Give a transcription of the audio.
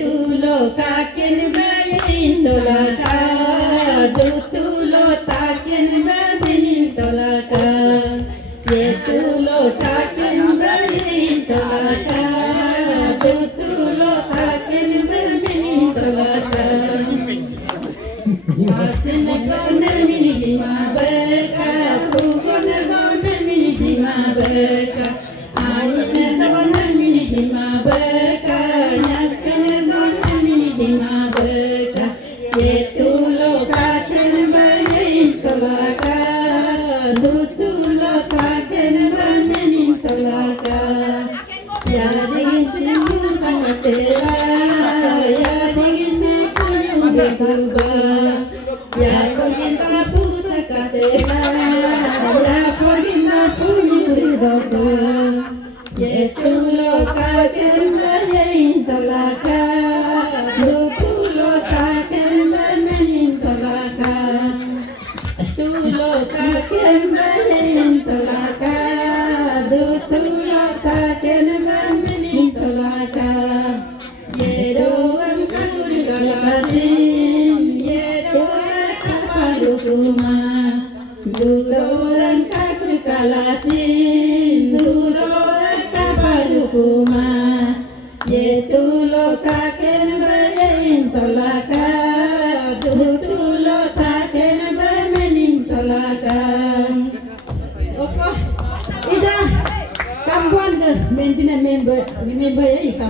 Tulo kakin bayin dolaka, tulo takin bayin dolaka, ye tulo takin bayin dolaka, tulo takin bayin dolaka. Asin kone mini jima beka, tu kone kone mini jima beka, asin kone mini jima beka, yakene kone mini jima beka, ye tulo kaken bayin tolaka, tulo kaken bayin tolaka, ya dingin singu sama tera, ya dingin singu berubah. Ya koginta pusaka tera, ya koginta punyuri dodo, ye tulo kaken bayin tolaka, tulo kaken bayin tolaka, tulo kaken bayin tolaka, tulo kaken bayin tolaka, ye doang kuri galasin, ye Dukuma, duloran kakri kalasin, duloran kapadukuma, ye tulo kaken bayin tolaka, tulo kaken bayin tolaka. Oke, ida, kapan deh member ya?